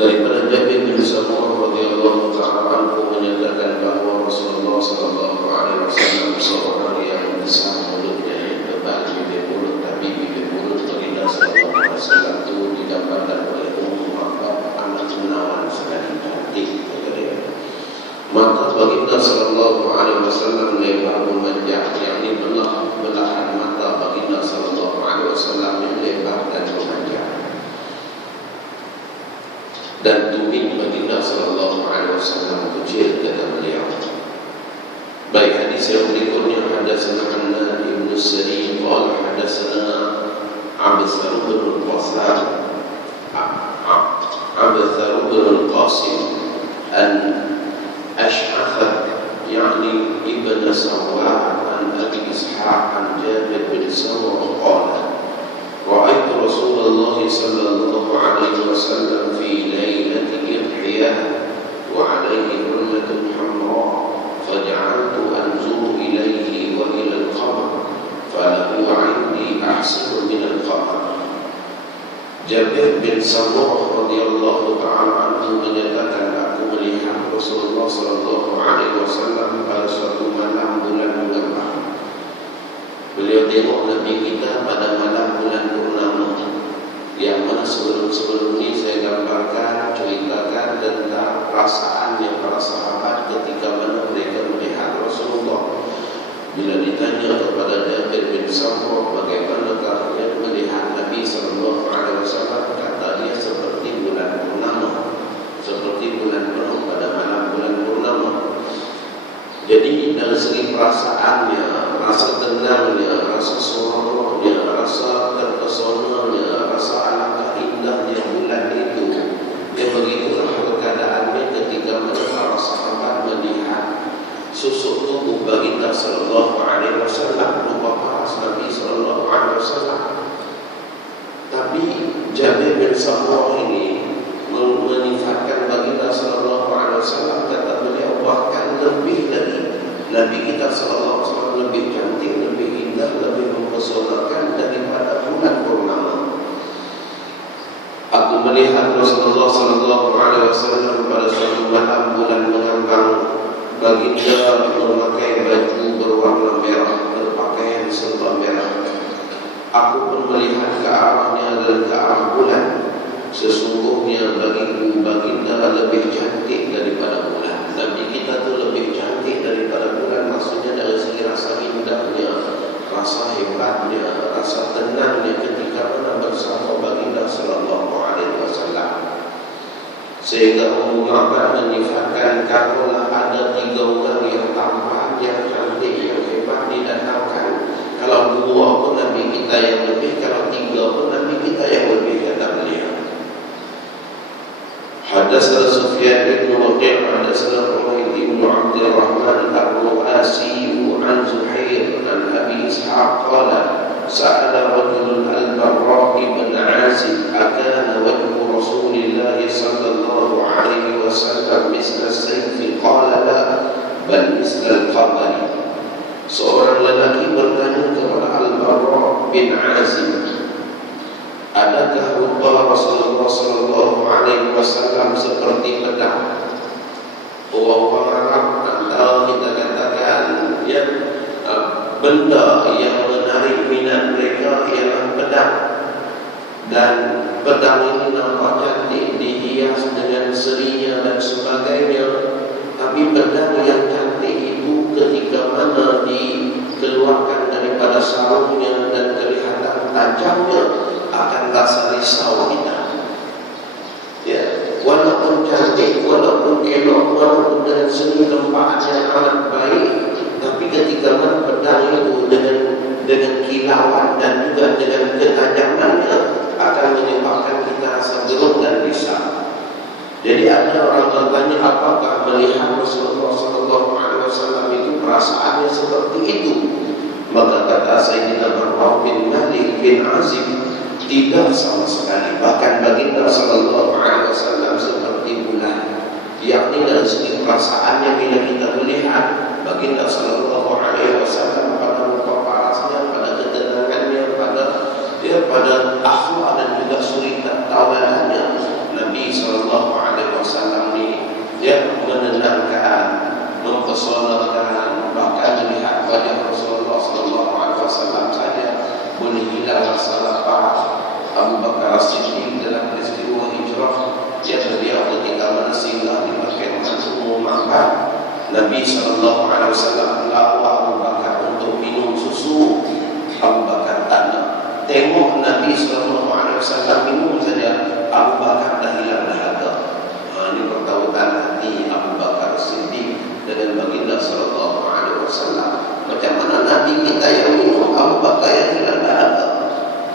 Daripada Jabir bin Samurah radhiyallahu ta'ala anhu menyatakan bahawa Rasulullah sallallahu alaihi wasallam seorang yang besar mulutnya, tebal bibir mulut, tapi bibir mulut baginda sallallahu alaihi wasallam itu didapatkan oleh Maka amat menawan sekali cantik. Maka baginda sallallahu alaihi wasallam lebar memanjang, yakni belahan mata baginda sallallahu alaihi wasallam yang lebar dan memanjang. Dan tumit baginda sallallahu alaihi wasallam kecil, kata beliau. Baik, hadis yang berikutnya hadatsana Hanad bin Sari qala hadatsana Absar bin Qasim Absar bin Qasim an Ash'ath yakni ibn Sawwa an Abi Ishaq an Jabir bin Samurah qala رأيت رسول الله صلى الله عليه وسلم في ليلة الإضحية وعليه حلة حمراء فجعلت أنظر إليه وإلى القمر فله عندي أحسن من القمر. Jabir bin Samurah radhiyallahu ta'ala anhu menyatakan, aku melihat Rasulullah sallallahu alaihi wasallam pada suatu malam bulan Muharram. Beliau tengok Nabi kita pada malam bulan purnama, yang mana sebelum ini saya gambarkan, ceritakan tentang perasaannya para sahabat ketika mana mereka melihat Rasulullah. Bila ditanya kepada Jabir bin Samurah bagaimanakah dia melihat Nabi sallallahu alaihi wasallam, kata dia seperti bulan purnama, seperti bulan penuh pada malam bulan purnama. Jadi dari segi perasaannya, rasa tenangnya, rasa seronoknya, rasa terpesonanya, rasa alangkah indahnya bulan itu, dia begitulah keadaannya ketika para sahabat melihat susuk tubuh baginda sallallahu alaihi wasallam, rupa paras Nabi sallallahu alaihi wasallam. Tapi Jabir bin Samurah ini menifatkan baginda sallallahu alaihi wasallam, kata beliau, bahkan lebih dari Nabi kita sallallahu alaihi wasallam, lebih cantik, lebih indah, lebih mempesonakan daripada bulan purnama. Aku melihat Rasulullah sallallahu alaihi wasallam pada suatu malam bulan mengambang, baginda memakai baju berwarna merah, berpakaian serba merah. Aku pun melihat ke arahnya dan ke arah bulan. Sesungguhnya bagiku baginda lebih cantik daripada bulan. Nabi kita tu lebih cantik daripada bulan, maksudnya dari segi rasa indahnya, rasa hebatnya, rasa tenangnya ketika mana bersama baginda sallallahu alaihi wasallam. Sehingga Ummu Ma'bad menyifatkan, kalaulah ada 3 orang yang tampan, yang cantik, yang hebat didatangkan, kalau 2 pun Nabi kita yang lebih, kalau 3 pun Nabi kita yang lebih, kata beliau. Hadatsana Sufyan bin Waqi' hadatsana Humayd bin Abdul Rahman Ar-Ru'asi an Zuhair an Abi Ishaq qala sa'ala rajulun al-Barra' bin 'Azib akana wajhu Rasulillah sallallahu alaihi wasallam misla as-sayf, qala la bal misla al-qamar. Seorang lelaki bertanya kepada Al-Barra' bin 'Azib, adakah rupa Rasulullah sallallahu alaihi wasallam seperti pedang? Orang Arab atau kita katakan ya, benda yang menarik minat mereka ialah pedang. Dan pedang ini nampak cantik, dihias dengan serinya dan sebagainya. Tapi pedang yang cantik itu ketika mana dikeluarkan daripada sarungnya dan kelihatan tajamnya, akan rasa risau kita. Ya, walaupun cantik, walaupun elok, walaupun dengan seni lempahnya amat baik, tapi ketika mana pedang itu dengan kilauan dan juga dengan ketajamannya akan menyebabkan kita rasa gerun dan risau. Jadi ada orang bertanya, apakah melihat Rasulullah SAW itu perasaannya seperti itu? Maka kata Sayyidina Barra' bin Malik bin Azib, tidak sama sekali. Bahkan baginda sallallahu alaihi wasallam seperti bulan, yakni dari segi perasaannya bila kita melihat baginda sallallahu alaihi wasallam pada muka parasnya, pada ketenangannya, pada akhlak dan juga suri tauladannya, Nabi sallallahu mempesona bahkan melihat wajah Rasulullah SAW saja boleh hilang salah paham. Abu Bakar As-Siddiq dalam peristiwa hijrah yang beliau ketika singgah di perkemahan umum Makkah, Nabi SAW melawa Abu Bakar untuk minum susu. Abu Bakar tanya, tengok Nabi SAW minum saja, Abu Bakar dah hilang dahaga. Ini pertautan hati Abu Bakar As-Siddiq dengan baginda SAW. Macam mana Nabi kita yang minum, Abu Bakar yang hilang dahaga?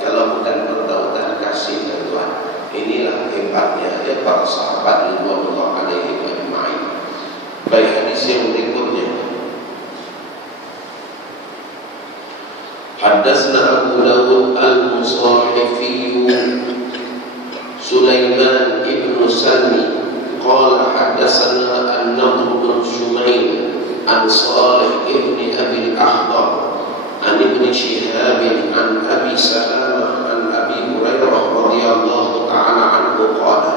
Kalau bukan pertautan kasih dan Tuhan. Inilah hebatnya ya para sahabat radhiyallahu alaihim ajma'in. Baik, hadis yang berikutnya. Haddatsna Abu Dawud al-Musahifi Sulaiman ibn Salmi qala haddatsana an-Nadr bin Shumayl an Salih ibn Abi al-Ahdar an Ibn Shihab an Abi Salamah an Abi Hurairah radhiyallahu ta'ala anhu qala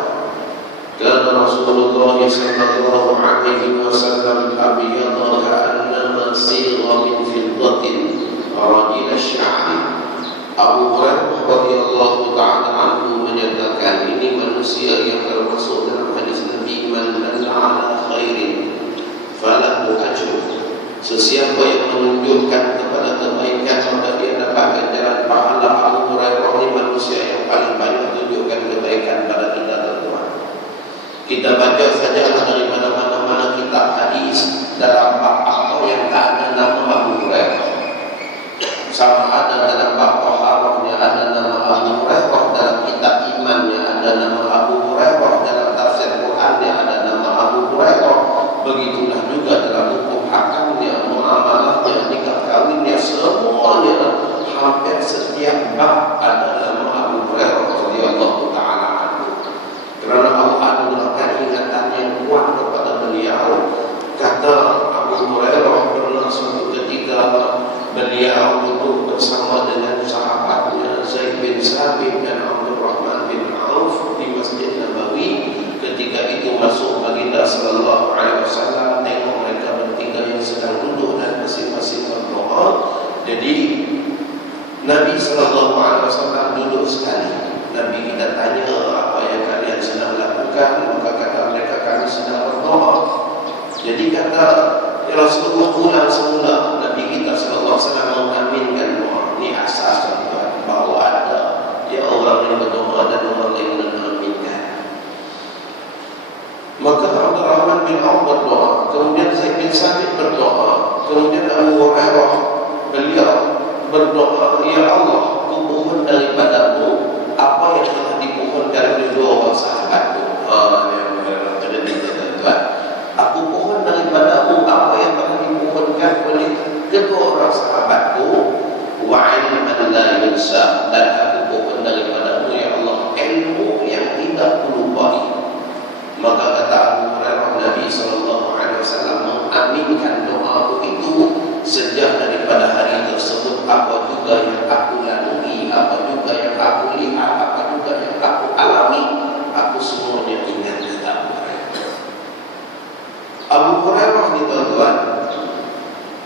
kana Rasulullah sallallahu alaihi wasallam abyadha ka'annama sigha min fiddatin rajil asy-sya'ri. Abu Hurairah radhiyallahu ta'ala anhu menyatakan ini manusia yang termasuk dalam hadis Nabi, man dalla ala khairin falahu ajrun. Sesiapa yang menunjukkan kepada kebaikan maka dia dapat ganjaran pahala. Abu Hurairah ini manusia yang paling banyak tunjukkan kebaikan pada kita tuan-tuan. Kita baca sajalah dari mana-mana kitab hadis dalam bab apa yang tak ada nama Abu Hurairah. Sama ada dalam bab taharahnya ada nama Abu Hurairah, dalam kitab imannya ada nama Abu Hurairah, dalam tafsir Qurannya ada nama Abu Hurairah. Begitulah juga dalam hukum hakamnya, muamalahnya, nikah kawinnya, semuanya hampir setiap bab ada nama Abu Hurairah radhiyallahu ta'ala anhu. Kerana Allah anugerahkan ingatan yang kuat kepada beliau. Kata Abu Hurairah, pernah suatu ketika beliau duduk bersama dengan sahabatnya Zaid bin Sabit dan Abdul Rahman bin Auf di Masjid Nabawi. Ketika itu masuk baginda sallallahu alaihi wasallam, tengok mereka bertiga yang sedang duduk dan masing-masing berdoa. Jadi Nabi sallallahu alaihi wasallam duduk sekali. Nabi kita tanya, apa yang kalian sedang lakukan? Maka kata mereka, kami sedang berdoa. Jadi kata ya Rasulullah, pulang semula. Nabi kita sallallahu alaihi wasallam mengaminkan doa. Ini asas bahawa ada ya orang yang berdoa dan orang yang mengaminkan. Maka Abdul Rahman bin Auf berdoa, kemudian Zaid bin Sabit berdoa, kemudian Abu Hurairah beliau berdoa, ya Allah, aku mohon daripadamu apa yang telah dimohonkan oleh dua orang sahabatku. Aku mohon daripadamu apa yang telah dimohonkan oleh kedua orang sahabatku, wa ilman la yunsa, dan aku mohon daripadamu ya Allah ilmu yang tidak lupai. Maka kata Abu Hurairah, Nabi SAW mengaminkan doa itu sejak daripada hari tersebut. Apa juga yang aku lalui, apa juga yang aku lihat, apa juga yang aku alami, aku semuanya ingat kata Abu Hurairah. Abu Hurairah ni tuan-tuan,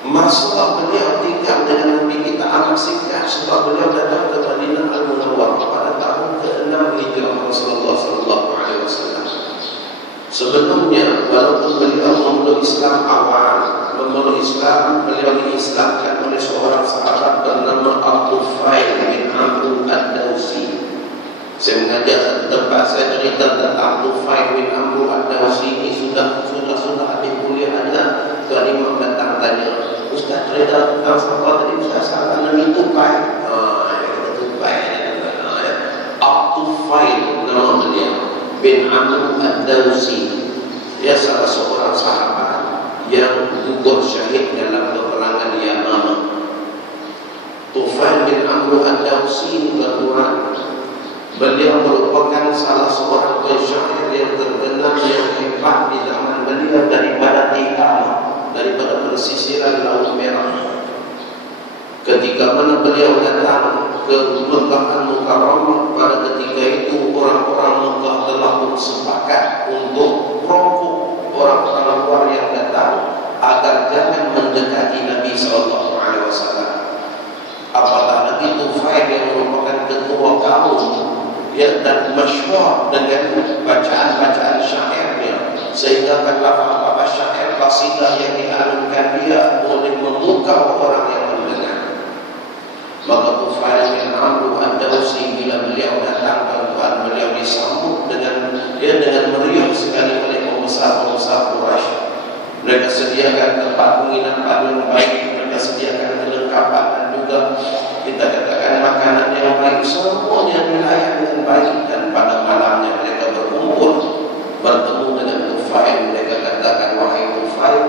masa beliau tinggal dengan Nabi kita amat singkat, sebab beliau datang ke Madinah Al-Munawwarah pada tahun ke-6 Hijrah Rasulullah SAW. Sebelumnya, walaupun beliau memeluk Islam awal, memeluk Islam, beliau diislamkan oleh seorang sahabat bernama Al-Tufail bin Amr ad-Dawsi. Saya mengajar satu tempat, saya cerita tentang Al-Tufail bin Amr ad-Dawsi ini sudah habis kuliahnya. Tuan Imam datang tanya, Ustaz cerita tentang siapa tadi? Ustaz salah nama Tufail. Tufail. Al-Tufail nama beliau bin Amr ad-Dawsi. Dia salah seorang sahabat yang gugur syahid dalam peperangan Yamamah. Tufail bin Amr ad-Dawsi tuan-tuan, beliau merupakan salah seorang pensyair yang terkenal yang hebat di zaman beliau daripada Tikamah, daripada pesisiran Laut Merah. Ketika mana beliau datang ke Mekah Al-Mukarramah, pada ketika itu orang-orang Mekah telah bersepakat untuk merokok orang-orang luar yang datang agar mendekati Nabi SAW. Apatah lagi Tufail yang merupakan ketua kaum dan masyhur dengan bacaan-bacaan syairnya, sehingga kan lafaz-lafaz syair qasidah yang dialunkan dia boleh memukau orang yang mendengar. Maka Tufail bin Amr ad-Dawsi bila beliau datang tuan beliau disambut dengan meriah sekali oleh pembesar-pembesar Quraisy. Mereka sediakan tempat penginapan yang baik, mereka sediakan kelengkapan dan juga kita katakan makanan yang baik, semuanya dilayan dengan baik. Dan pada malamnya mereka berkumpul bertemu dengan Tufail. Mereka katakan, wahai Tufail,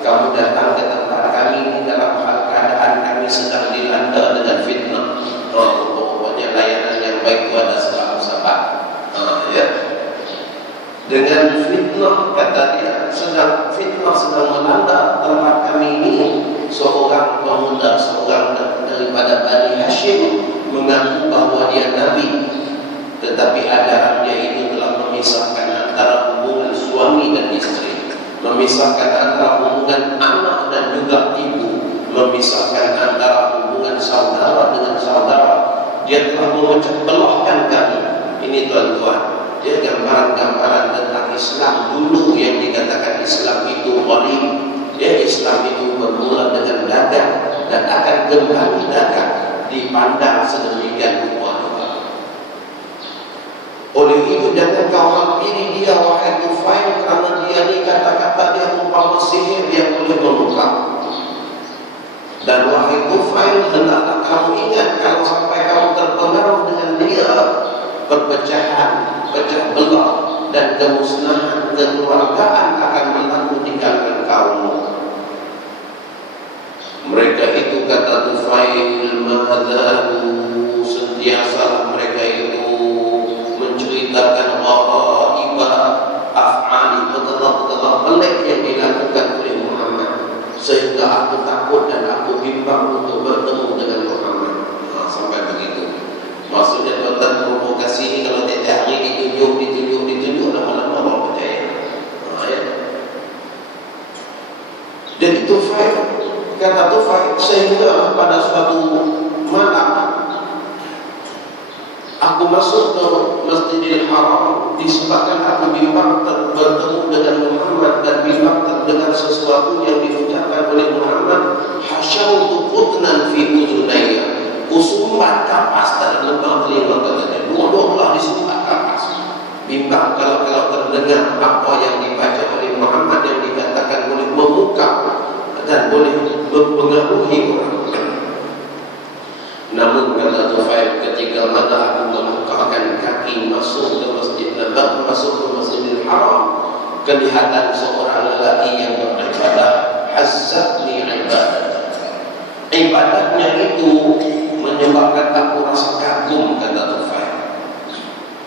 kamu datang ke tempat kami ini dalam hal keadaan kami sedang dilanda dengan fitnah. Pokoknya layanan yang baik itu ada sebab-sebab. Ya. Dengan fitnah, kata dia, sedang melanda tempat kami ini. Seorang pemuda, seorang daripada Bani Hashim mengaku bahawa dia Nabi, tetapi ajaran dia itu telah memisahkan antara hubungan suami dan istri, memisahkan antara hubungan anak dan juga ibu, memisahkan antara hubungan saudara dengan saudara. Dia telah memecah belahkan kami. Ini tuan-tuan, dia gambaran-gambaran tentang Islam dulu yang dikatakan Islam itu ghalib. Ya, Islam itu bermula dengan dagang dan akan kembali dagang, dipandang sedemikian rupa. Oleh itu jangan kau hampiri dia, wahai Tufail, kerana dia ni kata-kata dia umpama sihir yang boleh memukau. Dan wahai Tufail, hendaklah kamu ingat, kalau sampai kamu terpengaruh dengan dia, perpecahan, pecah belah dan kemusnahan kekeluargaan akan berlaku di kalangan kaummu. Mereka itu, kata Tufail, mahadahu, sentiasa mereka itu menceritakan ghaibah af'ali, pegelap-pegelap pelik yang dilakukan oleh Muhammad, sehingga aku takut dan aku bimbang untuk bertemu dengan Muhammad. Sampai begitu. Maksudnya tentang provokasi ini, kalau tiap hari ditunjuk, lama-lama orang percaya. Ya. Jadi Tufail, kata Tufail, sehingga pada suatu malam aku masuk ke Masjidil Haram, disebabkan aku bimbang bertemu dengan Muhammad dan bimbang terdengar sesuatu yang diucapkan oleh Muhammad. Hasyautu qutnan fi uzunayya, kusumbat kapas dalam lubang telinga, katanya. Dua-dua disumbat kapas. Bimbang kalau terdengar apa yang dibaca oleh Muhammad yang dikatakan boleh memukau dan boleh mempengaruhi orang. Namun kata Tufail, ketika mana aku melangkahkan kaki masuk ke Masjid Nabawi, masuk ke Masjidil Haram, kelihatan seorang lelaki yang beribadah. Hazzatni ibadah. Ibadahnya itu menyebabkan aku rasa kagum, kata Tufail,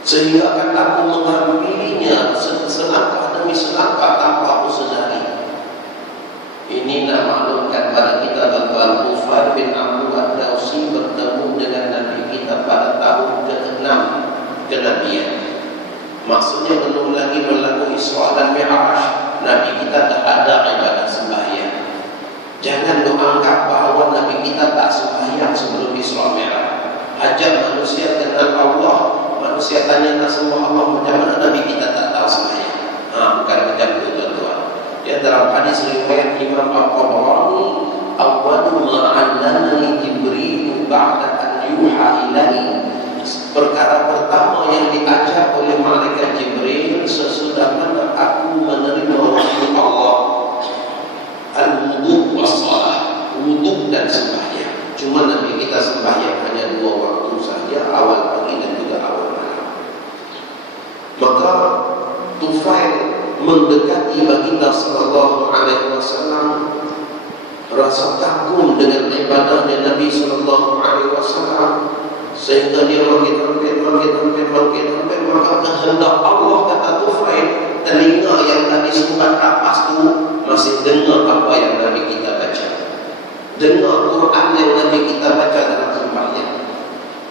sehingga akan aku menghampirinya selangkah demi selangkah tanpa aku sedari. Ini nak maklumkan pada kita bahawa Tufail bin Amr ad-Dawsi bertemu dengan Nabi kita pada tahun ke-6 kenabian. Maksudnya belum lagi berlaku Isra dan Mi'raj, Nabi kita tak ada ibadah sembahyang. Jangan anggap bahawa Nabi kita tak sembahyang sebelum Isra Mi'raj. Ajak manusia kenal Allah, manusia tanya nak sembah Allah macam mana, Nabi kita tak tahu sembahyang. Bukan macam itu, tuan-tuan. Di antara hadis riwayat Imam Al-Tabrani, awwalu ma 'allamani Jibril ba'da an yuha ilaihi, perkara pertama yang diajar oleh malaikat Jibril sesudah mana aku menerima wahyu Allah, al-wudu was-salat, wudu dan sembahyang. Cuma Nabi kita sembahyang hanya 2 waktu saja, awal pagi dan juga awal malam. Maka Tufail mendekati baginda sallallahu alaihi wasallam, rasa kagum dengan ibadahnya Nabi sallallahu alaihi wasallam, sehingga dia makin maka kehendak Allah, kata Tufail, telinga yang tadi sumbat kapas itu masih dengar apa yang Nabi kita baca, dengar Quran yang Nabi kita baca dalam sembahyang.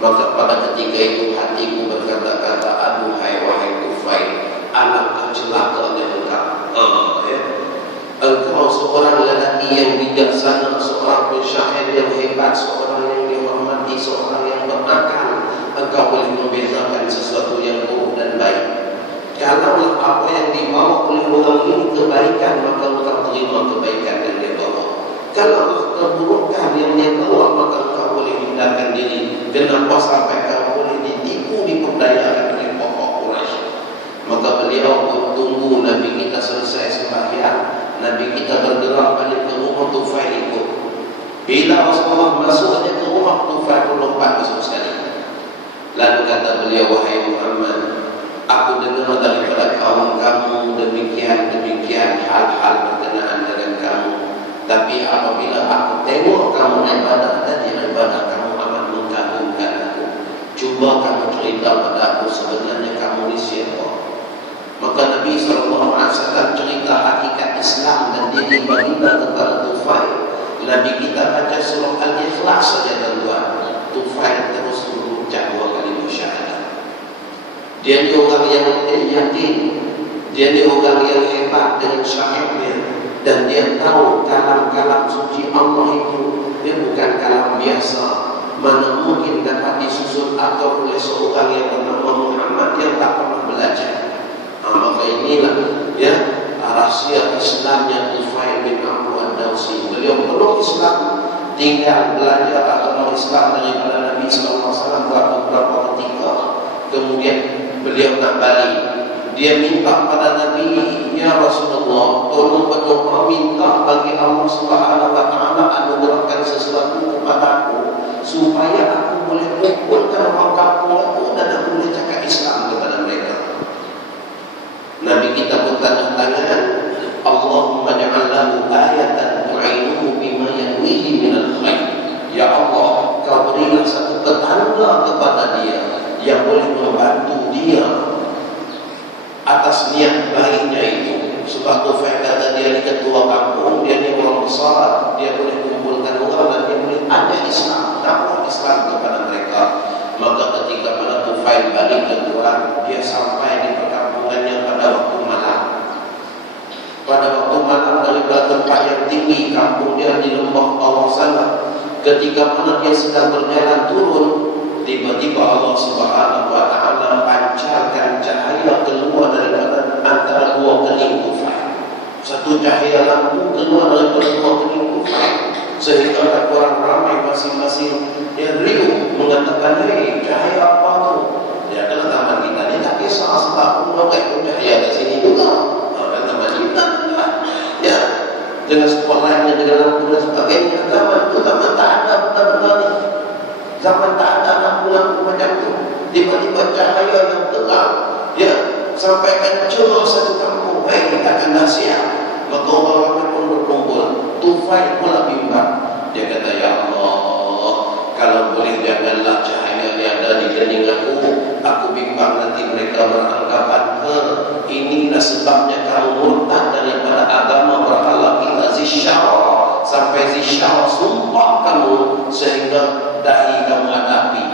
Maka pada ketika itu hatiku berkata-kata, aduhai wahai Tufail, alangkah celakanya engkau. Engkau seorang lelaki yang bijaksana, seorang pensyair yang hebat, seorang yang dihormati, seorang yang berakal. Engkau boleh membezakan sesuatu yang buruk dan baik. Kalaulah apa yang dibawa oleh orang ini kebaikan, maka engkau terima kebaikan yang dia bawa. Kalau keburukan yang dia bawa, maka engkau boleh hindarkan diri. Kenapa sampai kau boleh ditipu, diperdayakan oleh pokok Quraisy? Maka beliau tunggu Nabi kita selesai sembahyang, Nabi kita bergerak balik ke rumah Tufail ikut. Bila Rasulullah masuk aja ke rumah Tufail pun lompat masuk sekali. Lalu kata beliau, wahai Muhammad, aku dengar daripada kaum kamu demikian hal-hal berkenaan dengan kamu. Tapi apabila aku tengok kamu ibadah kamu amat mengagumkan aku. Cuba kamu cerita pada aku sebenarnya kamu ni siapa? Maka Nabi SAW cerita hakikat Islam dan dia dibagi-bagi kepada Tufail. Nabi kita baca surah Al-Ikhlas saja tuan-tuan. Tufail terus berucap 2 kali syahadat. Dia ni orang yang yakin, dia ni orang yang hebat dengan syahadatnya, dan dia tahu kalam-kalam suci Allah itu dia bukan kalam biasa. Mana mungkin dapat disusun atau oleh seorang yang bernama Muhammad yang tak pernah belajar. Maka inilah ya rahsia Islamnya Tufail bin Amr ad-Dawsi. Beliau peluk Islam, tinggal belajar agama Islam daripada Nabi SAW beberapa ketika. Kemudian beliau nak balik, dia minta pada Nabi, ya Rasulullah, tolong berdoa minta bagi Allah Subhanahu Wa Taala anugerahkan sesuatu kepadaku supaya aku boleh kumpulkan orang kampung aku dan aku boleh cakap Islam kepada mereka. Nabi kita pun tanda tangan, Allahumma ja'al lahu ayatan tu'inuhu bima yanwihi minal khair. Ya Allah, kau berilah satu petanda kepada dia yang boleh membantu dia atas niat baiknya itu. Sebab Tufail kata dia ni ketua kampung, dia ni orang besar, dia boleh kumpulkan orang dan dia boleh ada Islam, dakwah Islam kepada mereka. Maka ketika pada Tufail balik ke Tuhan, dia sampai di perkampungannya pada waktu malam. Pada waktu malam daripada tempat yang tinggi, kampung dia di lembah bawah sana. Ketika mana dia sedang berjalan turun, tiba-tiba Allah Subhanahu Wa Taala pancarkan cahaya keluar daripada antara 2 kening Tufail. Satu cahaya lampu keluar daripada 2 kening Tufail, sehingga orang ramai masing-masing yang riuh mengatakan, hei, cahaya apa tu? Ya, dalam zaman kita ni tak kisah sebab pun cahaya di sini juga. Dalam zaman kita ya, dengan sekolahnya, dengan lampu dan sebagainya. Zaman itu zaman tak ada benar-benar ni. Zaman tak ada lampu-lampu macam tu. Tiba-tiba cahaya yang terang, ya, sampaikan cerah satu kampung. Hei, kita akan dahsyat. Maka orang-orang pun berkumpul. Tufail pula bimbang. Dia kata, ya Allah, kalau boleh janganlah cahaya yang ada di kening aku bimbang nanti mereka beranggapan, inilah sebabnya kamu murtad daripada agama berhala kita Zisyara, sampai Zisyara sumpah kamu sehingga dahi kamu hadapi.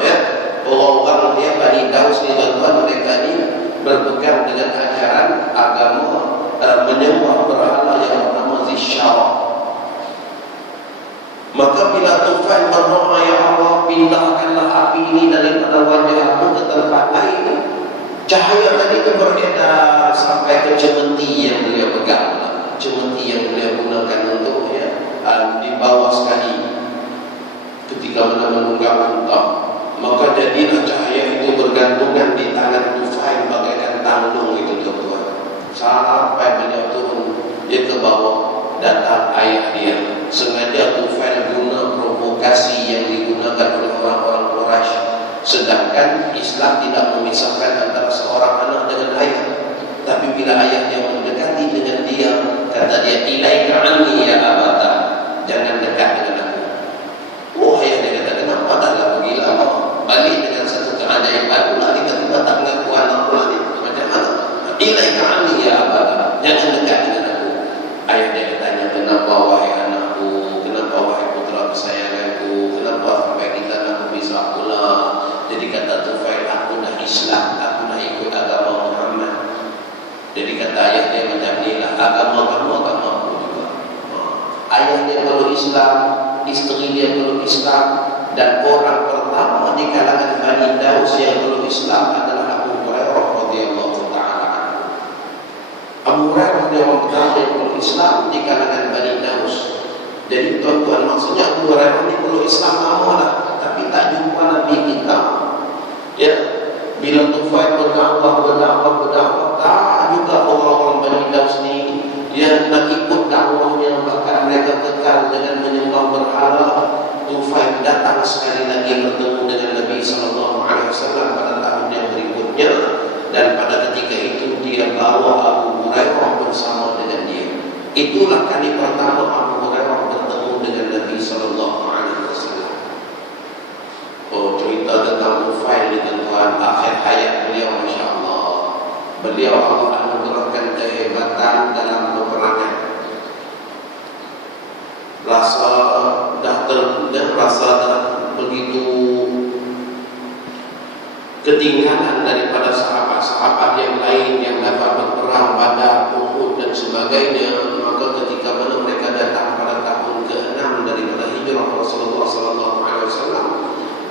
Ya, orang-orang dia Bani Daus ni tuan-tuan, mereka ni berpegang dengan ajaran agama menyembah berhala yang bernama Zisyara. Maka bila Tufail berdoa, ya Allah, pindahkanlah api ini daripada wajah aku ke tempat lain. Cahaya tadi itu beredar sampai ke cemeti yang beliau pegang, cemeti yang beliau gunakan untuk di bawah sekali ketika menunggang unta. Maka jadilah cahaya itu bergantungan di tangan Tufail bagaikan tanggung itu tuan-tuan. Sampai beliau turun, dia ke bawah, datang ayah dia. Sengaja Tufail guna provokasi yang digunakan oleh orang-orang Quraisy. Sedangkan Islam tidak memisahkan antara seorang anak dengan ayah. Tapi bila ayahnya mendekati dengan dia, kata dia, ilaika anni ya abata, jangan dekat dengan aku. Oh, ayah dia kata, kenapa dah lah gila kau? Balik dengan satu keajaiban pula, tiba-tiba tak mengaku anak pula ni. Macam mana? Ilaika anni ya abata, jangan dekat dengan aku. Ayah dia bertanya, kenapa wahai anakku, kenapa wahai putra kesayanganku, kenapa sampai kita nak berpisah pula? Jadi kata Tufail, aku dah Islam, aku dah ikut agama Muhammad. Jadi kata ayah dia macam inilah, agama kamu ayah dia peluk Islam, isteri dia peluk Islam, dan orang pertama di kalangan Bani Daus yang peluk Islam adalah Abu Hurairah radhiyallahu taala anhu. Abu Hurairah dia orang pertama yang peluk Islam di kalangan Bani Daus. Jadi tuan-tuan, maksudnya Abu Hurairah ini peluk Islam lama lah, tapi tak jumpa Nabi kita. Ya, bila Tufail berdakwah, tak juga orang-orang Bani Daus ni yang nak ikut dakwahnya, bahkan mereka kekal dengan menyembah berhala. Tufail datang sekali lagi bertemu dengan Nabi SAW pada tahun yang berikutnya, dan pada ketika itu dia bawa Abu Hurairah bersama dengan dia. Itulah kali pertama Abu Hurairah bertemu dengan Nabi SAW. Oh, cerita tentang Tufail ini tuan, akhir hayat beliau, Masya Allah. Beliau Allah anugerahkan kehebatan dalam peperangan. Rasa dah begitu ketinggalan daripada sahabat-sahabat yang lain yang dapat berperang pada Uhud dan sebagainya. Maka ketika mana mereka datang pada tahun ke-6 daripada hijrah Rasulullah SAW,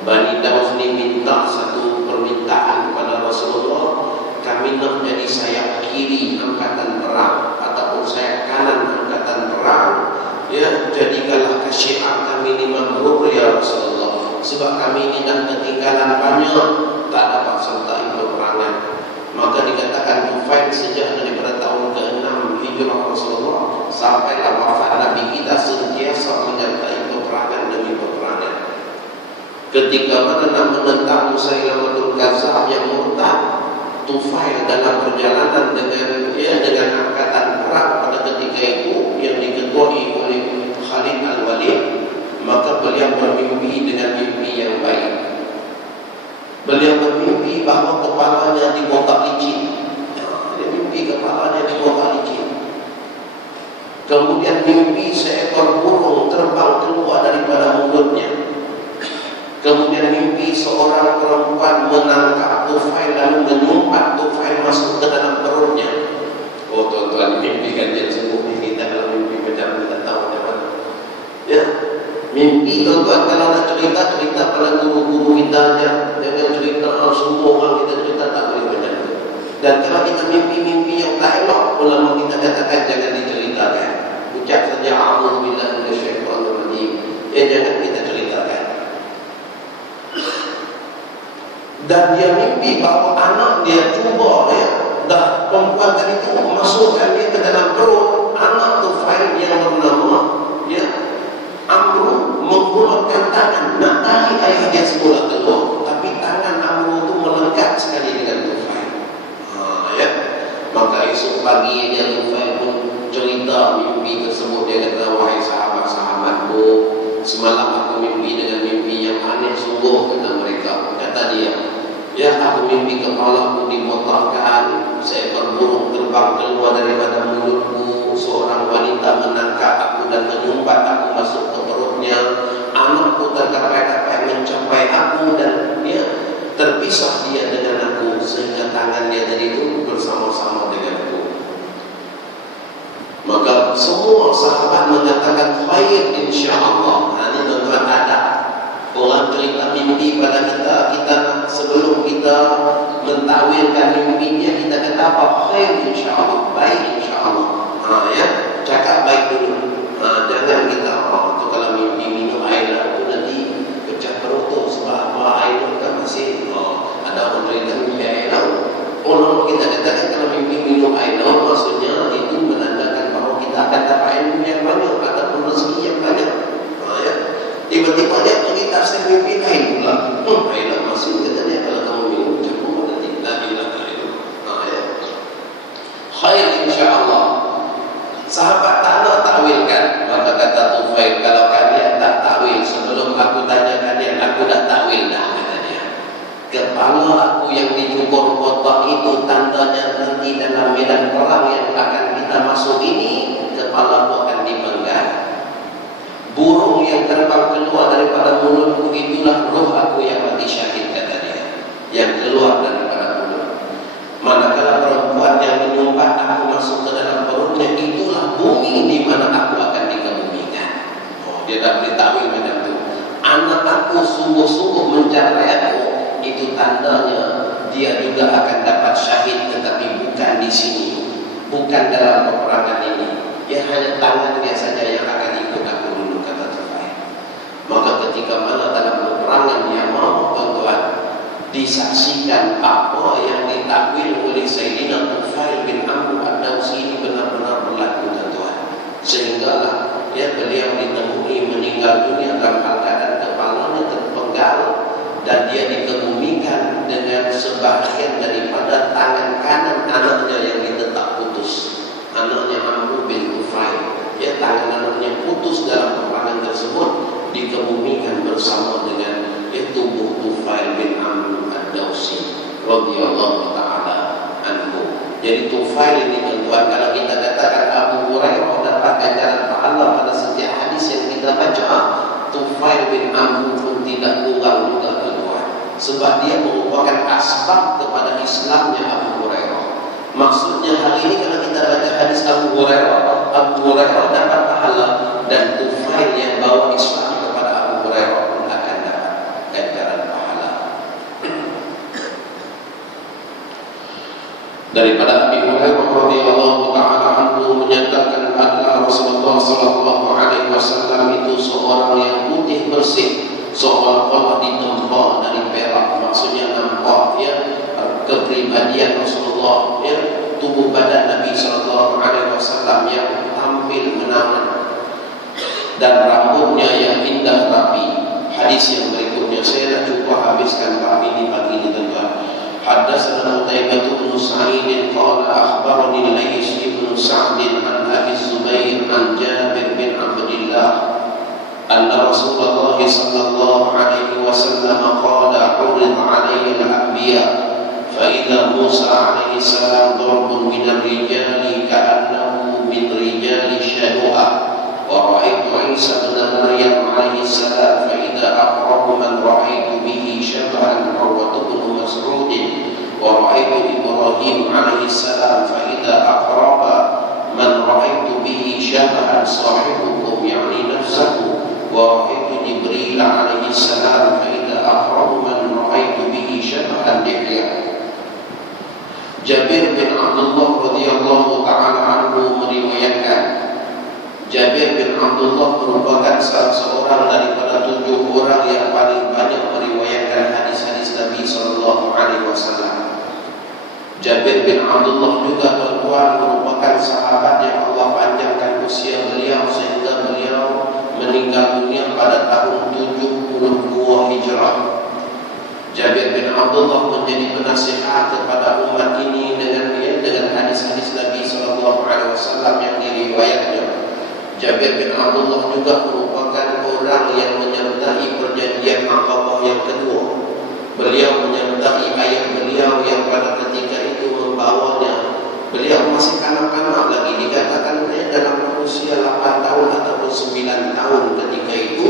Bani Daus ini minta satu permintaan kepada Rasulullah. Kami nak jadi sayap kiri angkatan perang ataupun sayap kanan angkatan perang. Ya, jadikanlah syiar kami ini mabrur ya Rasulullah, sebab kami ini dah ketinggalan banyak, tak dapat sertai peperangan. Maka dikatakan Tufail sejak daripada tahun ke-6 hijrah Rasulullah sampailah wafat Nabi kita sentiasa menyertai peperangan demi peperangan. Ketika mana nak menentang Musailamatul Kazzab yang murtad, Tufail dalam perjalanan dengan angkatan perang pada ketika itu yang diketuai oleh Khalid Al-Walid, maka beliau bermimpi dengan mimpi yang baik. Beliau bermimpi bahawa kepalanya dibotak licin. Dia mimpi kepalanya dibotak licin. Kemudian mimpi seekor burung terbang keluar daripada mulutnya. Kemudian mimpi seorang perempuan menangkap Tufail lalu menyumpat Tufail masuk ke dalam perutnya. Oh tuan-tuan, mimpi kan dia sungguh ni. Kita kalau mimpi macam kita tahu macam mana. Ya, mimpi tuan-tuan kalau nak cerita pada guru-guru kita aja. Jangan cerita semua orang kita cerita, tak boleh macam tu. Dan kalau kita mimpi-mimpi yang tak elok, ulama kita katakan jangan diceritakan. Ucap saja a'udzubillahi minasyaitonir rajim. Ya, jangan kita ceritakan. Dan dia mimpi bahawa anak dia cuba dah perempuan tadi tu masukkan dia ke dalam perut anak Tufail yang bernama Amru, mengulurkan tangan nak tarik ayah dia semula keluar, tapi tangan Amru tu melekat sekali dengan Tufail. Maka esok pagi dia Tufail pun cerita mimpi tersebut. Dia kata, wahai sahabat-sahabatku, semalam aku mimpi dengan mimpi yang aneh sungguh, kata mereka. Kata dia, ya, aku mimpi kepalaku dibotakkan, seekor burung terbang keluar daripada mulutku, seorang wanita menangkap aku dan menyumpat aku masuk ke perutnya, anakku tergapai-gapai mencapai aku dan terpisah dia dengan aku sehingga tangan dia tadi itu bersama-sama denganku. Maka semua sahabat menyatakan khair insyaAllah. Ini tuan-tuan ada orang cerita mimpi pada kita sebelum kita mentakwilkan mimpinya, kita kata apa? Khair insyaAllah, baik insyaAllah. Cakap baik dulu. Jangan kita tu kalau mimpi minum air tu nanti pecah perut tu. Sebab apa? Air kan masih ada orang cerita mimpi air laut. Orang kita katakan kalau mimpi minum air laut, maksudnya itu menandakan bahawa kita akan dapat ilmu yang banyak ataupun rezeki yang banyak. Tiba-tiba dia pergi tafsir mimpi lain pula. Air laut masih kata dia, kalau kamu minum campur nanti lagi itu. Khair insyaAllah. Sahabat tak nak takwilkan, maka kata Tufail, kalau kalian tak takwil sebelum aku tanya kalian, aku dah takwil dah, katanya. Kepala aku yang dicukur kotak itu tandanya nanti dalam medan perang yang akan kita masuk ini, kepala aku akan dipenggal. Burung yang terbang keluar daripada mulutku itulah roh aku yang mati syahid, kata dia, yang keluar daripada mulut. Manakala perempuan yang menyumpat aku masuk ke dalam perutnya, itulah bumi di mana aku akan dikebumikan. sungguh-sungguh mencari aku, itu tandanya dia juga akan dapat syahid, tetapi bukan di sini, bukan dalam peperangan ini. Ya hanya tangannya saja yang akan ikut aku dulu, kata Tufail. Maka ketika mana dalam peperangan dia mau, tuan-tuan, disaksikan apa yang ditakwil oleh Sayyidina Tufail bin Amr ad-Dawsi ini benar-benar berlaku, tuan-tuan. Sehinggalah ya beliau ditemui meninggal dunia dalam keadaan kepalanya terpenggal, dan dia dikebumikan dengan sebahagian daripada tangan kanan anaknya yang ditetap putus, anaknya Amr bin Tufail. Ya, tangan anaknya putus dalam peperangan tersebut, dikebumikan bersama dengan tubuh Tufail bin Amr ad-Dawsi radhiyallahu taala anhu. Jadi Tufail ini, tuan-tuan, kalau kita katakan Abu Hurairah dapat ganjaran pahala pada setiap hadis yang kita baca, Tufail bin Amr pun tidak kurang juga, tuan-tuan, sebab dia merupakan asbab kepada Islamnya Abu Hurairah. Maksudnya hari ini kalau kita baca hadis Abu Hurairah dapat pahala, dan Tufail yang bawa Islam kepada Abu Hurairah pun akan dapat ganjaran pahala. Daripada Abi Hurairah radhiyallahu taala anhu menyatakan adalah Rasulullah sallallahu alaihi wasallam itu seorang yang putih bersih, seolah-olah ditempa dari perak. Maksudnya nampak ya kepribadian Rasulullah, ya tubuh badan Nabi sallallahu alaihi wasallam yang tampil menawan, dan rambutnya yang indah rapi. Hadis yang berikutnya saya nak cuba habiskan bab ini pagi ini, tuan-tuan. Haddatsana Qutaibah bin Sa'id qala akhbarani Laits bin Sa'd an Abi Zubair an Jabir bin Abdullah anna Rasulullah sallallahu alaihi wasallam qala urid alayya al-anbiya fa idza Musa alaihi salam darbun min ar-rijali ka'annahu min rijali syahwa wa ra'aytu Isa bin Maryam alaihi salam fa idza aqrabu man ra'aytu bihi shabahan Urwa bin Mas'ud wa ra'aytu Ibrahim alaihi salam fa idza aqraba man ra'aytu bihi shabahan sahibukum yani nafsuhu wa ra'aytu Jibril alaihi salam fa idza aqrabu man ra'aytu bihi shabahan Dihya. Jabir bin Abdullah radhiyallahu taala anhu meriwayatkan, Jabir bin Abdullah merupakan salah seorang daripada 7 orang yang paling banyak meriwayatkan hadis-hadis Nabi sallallahu alaihi wasallam. Jabir bin Abdullah juga, tuan-tuan, merupakan sahabat yang Allah panjangkan usia beliau sehingga beliau meninggal dunia pada tahun 72 Hijrah. Jabir bin Abdullah menjadi penasihat kepada umat ini dengan hadis-hadis Nabi sallallahu alaihi wasallam yang diriwayatnya. Jabir bin Abdullah juga merupakan orang yang menyertai perjanjian Aqabah yang kedua. Beliau menyertai ayah beliau yang pada ketika itu membawanya. Beliau masih kanak-kanak lagi, dikatakan dalam usia 8 tahun ataupun 9 tahun ketika itu.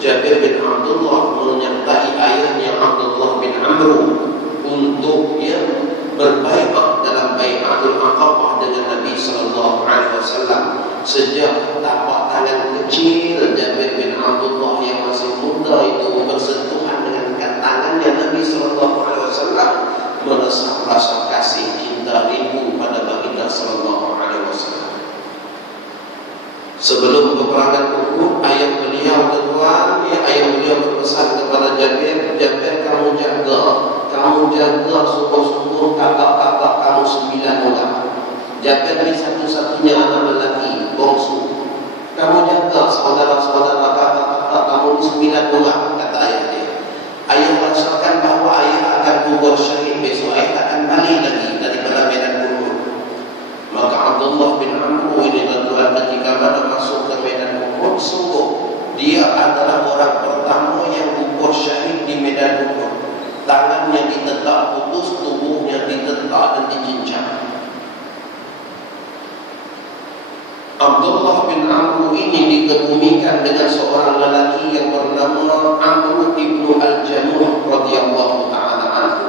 Jabir bin Abdullah menyertai ayahnya Abdullah bin Amr untuk berbaiat dalam baiatul Aqabah dengan Nabi sallallahu alaihi wasallam. Sejak tapak tangan kecil Jabir bin Abdullah yang masih muda itu bersentuhan dengan tangannya Nabi sallallahu alaihi wasallam, meresap rasa kasih cinta rindu pada baginda sallallahu alaihi wasallam. Sebelum peperangan Uhud, ayah beliau, tuan, ayah beliau berpesan kepada Jabir, kamu jaga sungguh-sungguh kakak-kakak kamu 9 orang. Jabir ini satu-satunya anak lelaki bongsu. Kamu jaga saudara-saudara kakak-kakak kamu 9 orang, kata ayah dia. Ayah merasakan bahawa ayah akan gugur syahid besok, ayah akan balik lagi daripada medan Uhud. Maka Abdullah bin Amr ini, tuan-tuan, ketika mana masuk ke medan Uhud, sungguh dia adalah orang pertama yang gugur syahid di medan Uhud. Tangannya ditetak putus, tubuhnya ditetak dan dicincang. Abdullah bin Amr ini dikebumikan dengan seorang lelaki yang bernama Amr ibnu al-Jamuh radhiyallahu taala anhu.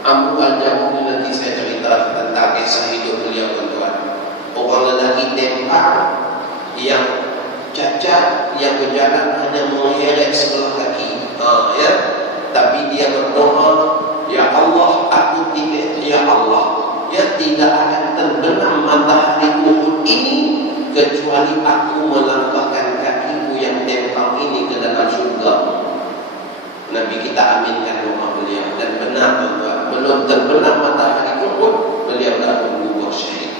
Amr al-Jamuh ini nanti saya cerita tentang kisah hidup beliau, tuan-tuan. Orang lelaki tempat yang cacat, yang berjalan hanya mengheret sebelah kaki. Ya. Tapi dia berdoa, ya Allah, aku tidak, ya Allah, ya tidak akan terbenam matahari Uhud ini kecuali aku melangkahkan kakiku yang tempang ini ke dalam surga. Nabi kita aminkan doa beliau, dan benar tuan-tuan, belum terbenam matahari Uhud beliau dah gugur syahid.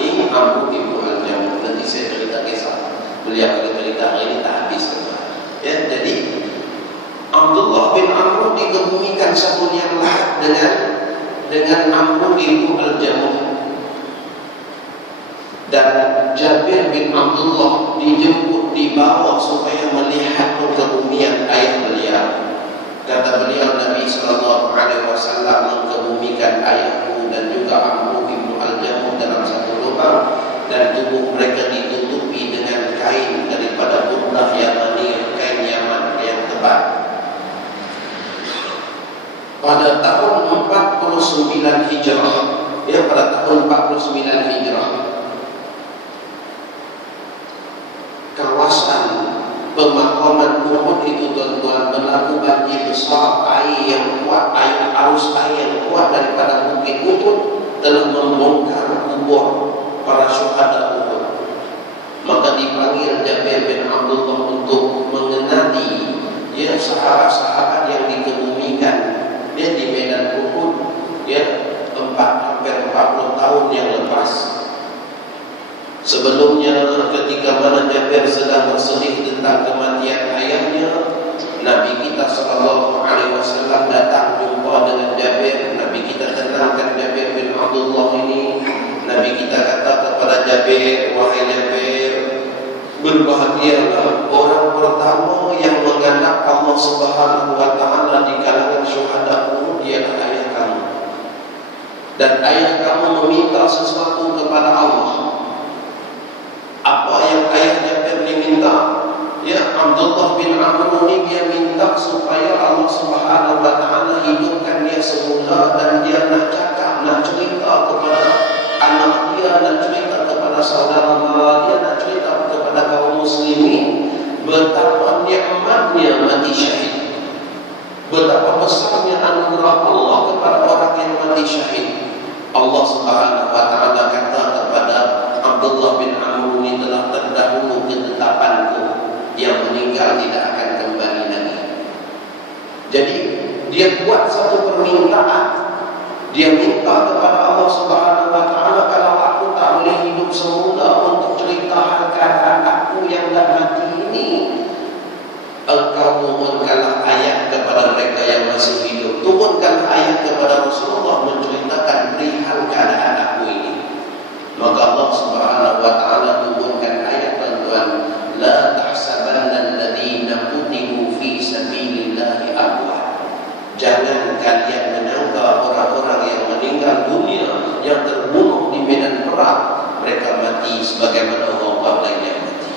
Ini Amr bin Al-Jamuh. Nanti saya cerita kisah beliau. Kalau cerita hari ini tak habis tuan-tuan. Ya, jadi Abdullah bin Amr dikebumikan satu yang lahat dengan Amr bin Al-Jamuh. Dan Jabir bin Abdullah dijemput, dibawa supaya melihat kebumian ayah beliau. Kata beliau, Nabi SAW mengkebumikan ayahku dan juga Amr bin Al-Jamuh dalam satu lubang, dan tubuh mereka ditutupi dengan kain daripada burdah Yamani, kain Yaman yang tebal. Pada tahun 49 Hijrah, ya, pada tahun 49 Hijrah, kawasan pemakaman Uhud itu tuan-tuan berlaku banjir besar. Air yang kuat, arus air yang kuat daripada bukit Uhud telah membongkar kubur para syuhada Uhud. Maka dipanggil Jabir bin Abdullah untuk mengenali, ya, sahabat-sahabat yang dikebumikan dia di medan Uhud, ya, hampir 40 tahun yang lepas. Sebelumnya ketika mana Jabir sedang bersedih tentang kematian ayahnya, Nabi kita SAW datang jumpa dengan Jabir. Nabi kita tenangkan Jabir bin Abdullah ini. Nabi kita kata kepada Jabir, wahai Jabir, berbahagialah orang pertama yang menganggap Allah Subhanahu wa Ta'ala di kalangan syuhada Uhud ialah ayah kamu. Dan ayah kamu meminta sesuatu kepada Allah. Apa yang ayah Jabir diminta? Ya, Abdullah bin Amr ini dia minta supaya Allah Subhanahu wa Ta'ala hidupkan dia semula, dan dia nak cakap, nak cerita kepada anak dia, nak cerita kepada saudara dia, nak cerita kepada kaum muslimin betapa nikmatnya mati syahid, betapa besarnya anugerah Allah kepada orang yang mati syahid. Allah Subhanahu wa Ta'ala kata kepada Abdullah bin Amr ini, telah terdahulu ketetapanku, yang meninggal tidak akan kembali lagi. Jadi dia buat satu permintaan. Dia minta kepada Allah Subhanahu wa Ta'ala, kalau aku tak boleh hidup semula untuk cerita hal keadaan aku yang dah mati ini, engkau turunkanlah ayat kepada mereka yang masih hidup. Turunkanlah ayat kepada Rasulullah menceritakan perihal keadaan aku ini. Maka Allah Subhanahu wa Ta'ala turunkan ayat, tuan-tuan, la tahsabanna alladhina qutilu fi sabilillahi amwat. Jangan kalian menyangka orang-orang yang meninggal dunia, yang terbunuh di medan perang, mereka mati sebagaimana orang lain mati.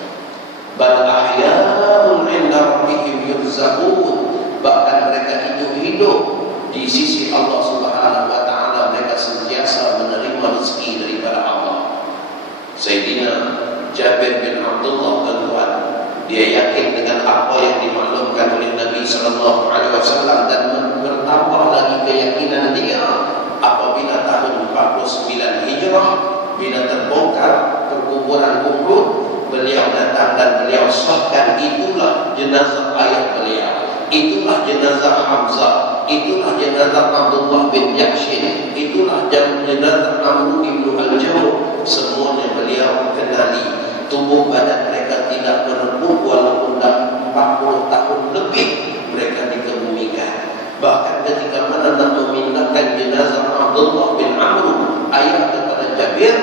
Bal ahya'un 'inda rabbihim yurzaqun. Bahkan mereka itu hidup di sisi Allah Subhanahu wa Ta'ala, mereka sentiasa menerima rezeki daripada Allah. Sayyidina Jabir bin Abdullah, tuan-tuan, dia yakin dengan apa yang dimaklumkan oleh Nabi SAW, dan bertambah lagi keyakinan dia apabila tahun 49 Hijrah, bila terbongkar perkuburan Uhud, beliau datang dan beliau sahkan, itulah jenazah ayah beliau, itulah jenazah Hamzah, itulah jenazah Abdullah bin Jahshin, itulah jenazah Amr bin Al-Jamuh. Semuanya beliau kenali. Tubuh badan mereka tidak merebut, walaupun dah 40 tahun lebih mereka dikebumikan. Bahkan ketika mana nak memindahkan jenazah Abdullah bin Amr, ayah kepada Jabir,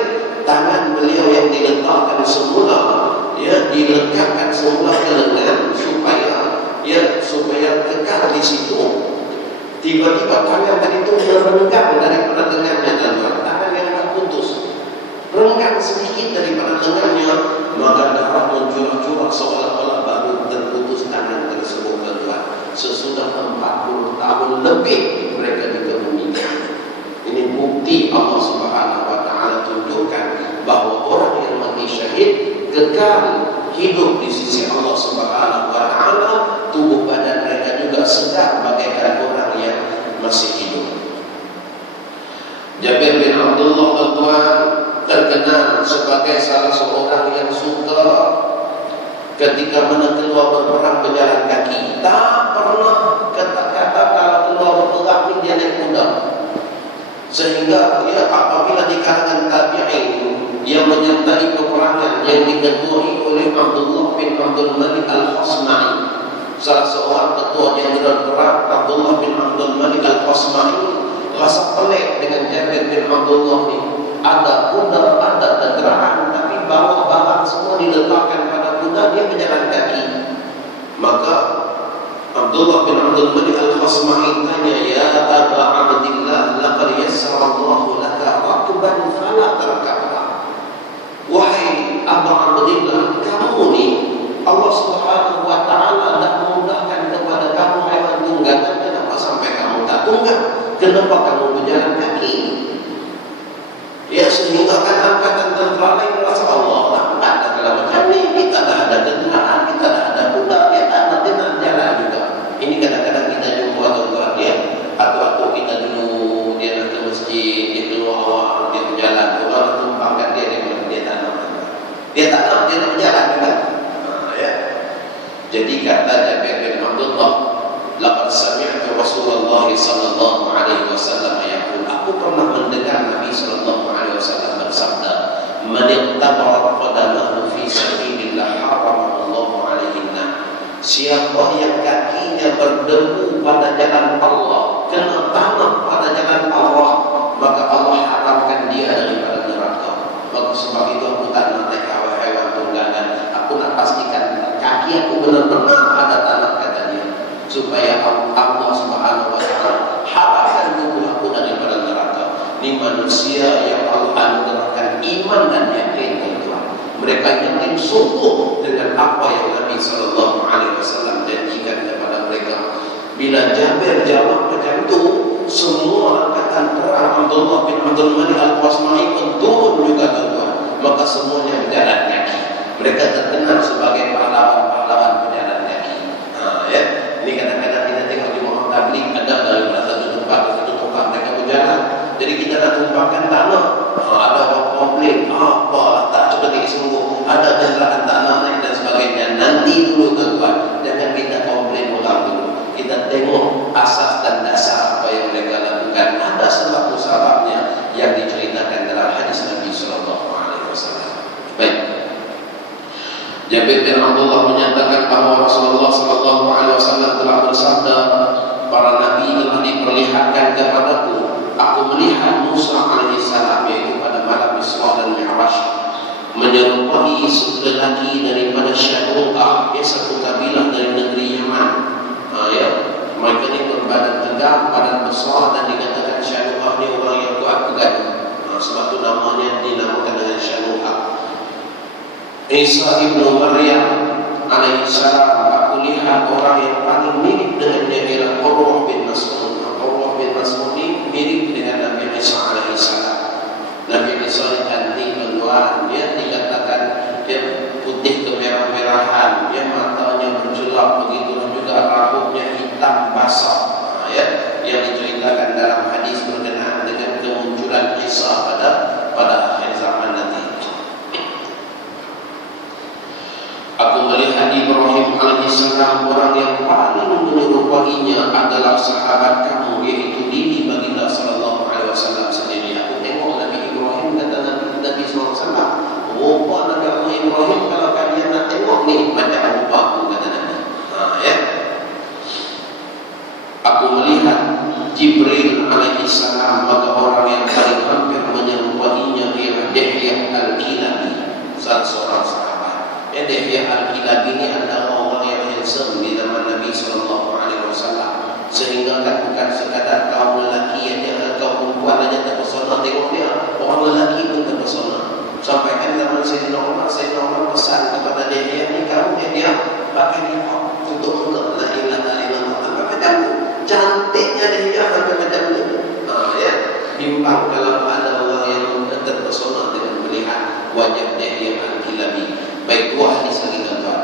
tangan beliau yang diletakkan semula, ya, dilekatkan semula ke lengan supaya kekal di situ. Tiba-tiba tangan tadi itu merenggang daripada lengannya, dan tangan yang tak putus, renggang sedikit daripada lengannya, maka darah mencurah-curah seolah-olah baru terputus tangan tersebut, tuan-tuan. Sesudah 40 tahun lebih mereka dikebumikan. Ini bukti Allah Subhanahu wa Ta'ala tunjukkan bahawa orang yang mati syahid kekal hidup di sisi Allah Subhanahu wa Ta'ala, tubuh badan segar bagaikan orang yang masih hidup. Jabir bin Abdullah tuan terkenal sebagai salah seorang yang suka ketika mana keluar berperang berjalan kaki. Tak pernah kata-kata kalau keluar berperang ni dia naik kuda. Sehingga apabila di kalangan tabi'in yang menyertai peperangan yang diketuai oleh Abdullah bin Abdul Malik Al-Khasma'i, salah seorang ketua jenderal perang Abdullah bin Abdul Malik Al-Khasma'i rasa pelik dengan Jabir bin Abdullah ni. Ada kuda, ada kenderaan, tapi bawa barang semua diletakkan pada kuda, dia berjalan kaki. Maka Abdullah bin Abdul Malik Al-Khasma'i tanya, ya Aba Abdillah, laqad yassara Allahu laka rakban fala tarkabha. Wahai Aba Abdillah, kamu ni Allah Subhanahu wa taala dah memudahkan kepada kamu hewan tunggangan, kenapa sampai kamu tak tunggang? Kenapa kamu berjalan kaki? Ya, sehingga kan angkatan tentera lain merasa Allah tak ada kalau macam ni, kita dah ada kendaraan, kita dah ada kuda, dia tak ada jalan juga. Ini kadang-kadang kita jumpa tuan-tuan dia, atau kita dulu dia nak ke masjid, dia keluar awal, dia berjalan, orang tumpangkan dia tak nak. Dia tak nak, dia nak berjalan juga. Ya. Jadi kata Jabir bin Abdullah, laqad sami'tu Rasulullah sallallahu alaihi wasallam yaqul, aku pernah mendengar Nabi sallallahu alaihi wasallam bersabda, man iqtabara qadamahu fi sabilillah haramallahu alaihi nar. Siapa yang kakinya berdebu pada jalan Allah, kena tanah pada jalan Allah, maka Allah haramkan dia daripada neraka. Maka sebab itu aku tak nak naik hewan tunggangan, aku nak pastikan kaki aku benar-benar ada tanah, katanya, supaya Allah Subhanahu wa taala haramkan tubuh aku daripada neraka. Ini manusia yang Allah anugerahkan iman dan yakin, tuan-tuan. Mereka yakin sungguh dengan apa yang Nabi sallallahu alaihi wasallam janjikan kepada mereka. Bila Jabir jawab macam itu, semua angkatan perang Abdullah bin Abdul Malik Al-Khasma'i pun turun juga, tuan-tuan. Maka semuanya berjalan kaki. Mereka terkenal sebagai pahlawan-pahlawan berjalan kaki. Ya. Ini kadang-kadang kita tengok di Muhammad Tabligh ada dari satu tempat ke satu tempat mereka berjalan. Jadi kita nak tumpahkan tanah, ada orang komplain, apa tak seperti sungguh, ada kenderaan tanah naik dan sebagainya. Nanti dulu, tuan-tuan, jangan kita komplain orang dulu. Kita tengok asas dan dasar apa yang mereka lakukan. Ada sebab-sebabnya yang diceritakan dalam hadis Nabi sallallahu alaihi wasallam. Baik. Jabir bin Abdullah menyatakan bahawa Rasulullah sallallahu alaihi wasallam telah bersabda, para nabi telah diperlihatkan kepadaku, aku melihat Musa alaihi salam, yaitu pada malam Isra dan Mi'raj, menyerupai lelaki daripada Syanu'ah, satu kabilah dari negeri Yaman. Ya, mereka ini berbadan tegap, badan besar, dan dikatakan Syanu'ah ni orang yang kuat tegar. Sebab itu namanya dinamakan dengan Syanu'ah. Isa ibnu Maryam alaihi salam, aku lihat orang yang paling mirip dengannya ialah Urwah bin Mas'ud. Urwah bin Mas'ud ini mirip dengan Nabi Isa alaihi salam. Nabi Isa ini cantik, berluar, dia dikatakan dia putih kemerah-merahan, dia matanya menculang begitu, dan juga rambutnya hitam basah. Ya, yang diceritakan dalam hadis berkenaan dengan kemunculan Isa pada akhir zaman nanti. Aku melihat Ibrahim alaihissalam, orang yang paling menyerupainya adalah sahabat kamu, yaitu Bibi baginda sallallahu alaihi wasallam sendiri. Aku tengok Nabi Ibrahim, kata Nabi sallallahu alaihi wasallam, rupa Nabi Allah Ibrahim kalau kalian nak tengok ni macam rupa aku, kata Nabi. Ya. Aku melihat Jibril alaihissalam, maka orang yang paling hampir menyerupainya ialah Dihya Al-Kilabi, salah seorang sahabat. Dihya Al-Kilabi ini adalah orang yang handsome di zaman Nabi sallallahu alaihi wasallam, sehingga kan bukan sekadar kaum lelaki yang kaum perempuan saja terpesona tengok dia, orang lelaki pun terpesona. Sampai kan zaman Sayyidina Umar pesan kepada Dihya ni, kamu dia pakai niqab untuk la ilaha illallah, macam tu cantiknya Dihya macam ni. Ya, bimbang kalau ada orang yang terpesona dengan melihat wajah Dihya Al-Kilabi. Baik, dua hadis lagi, tuan-tuan.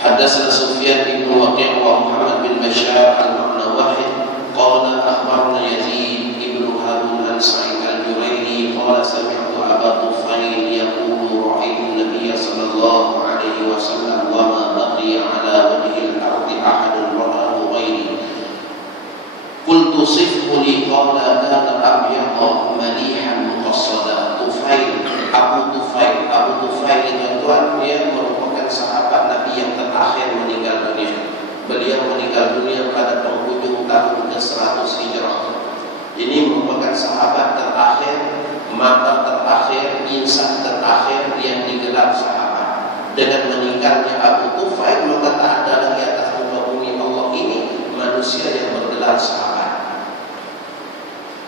Hadatsana Sufyan bin Waqi' wa Muhammad bin بشار المعنى واحد. قال أخبرنا يزيد بن هارون عن سعيد الجريري قال سمعت أبا طفيل يقول رأيت النبي صلى الله عليه وسلم وما بقي على وجه الأرض أحد رآه غيري. قلت صفه لي قال كان أبيض مليحا مقصدا. Abu Tufail itu tuan, dia merupakan sahabat Nabi yang terakhir meninggal dunia. Beliau meninggal dunia pada penghujung tahun ke-100 Hijrah. Ini merupakan sahabat terakhir, mata terakhir, insan terakhir yang digelar sahabat. Dengan meninggalnya Abu Tufail, maka tak ada lagi atas muka bumi Allah ini manusia yang bergelar sahabat.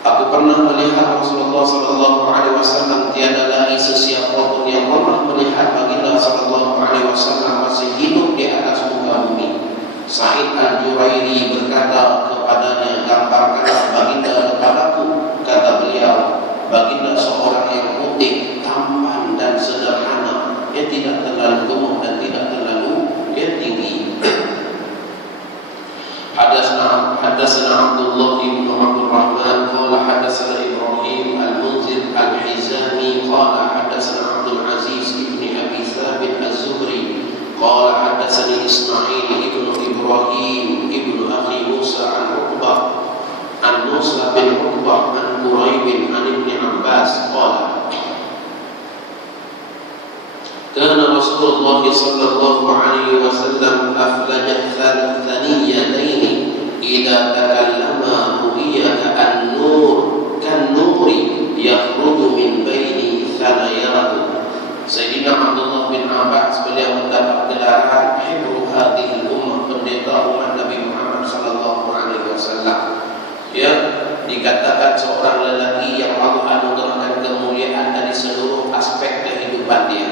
Aku pernah melihat Rasulullah SAW, tiada lagi sesiapa pun yang pernah melihat baginda SAW masih hidup di atas muka bumi. Sa'id al-Jurairi berkata kepadanya, gambarkanlah baginda kepadaku. Kata beliau, baginda seorang yang putih, tampan dan sederhana. Dia tidak terlalu gemuk dan tidak terlalu tinggi. حدثنا عبد الله بن عبد الرحمن قال حدثنا إبراهيم المنذر الحزامي قال حدثنا عبد العزيز بن أبي ثابت الزهري قال حدثني إسماعيل بن إبراهيم بن أخي موسى عن موسى بن عقبة عن قريب عن ابن عباس قال كان رسول الله صلى الله عليه وسلم أفلج الثنيتين إذا تكلم رؤيا كالنور يخرج من بين ثناياه. Sayyidina Abdullah bin Abbas beliau mendapat gelaran hibru hadhil ummah, pendeta umat Nabi Muhammad sallallahu alaihi wasallam. Ya, dikatakan seorang lelaki yang Allah anugerahkan kemuliaan dari seluruh aspek kehidupan dia.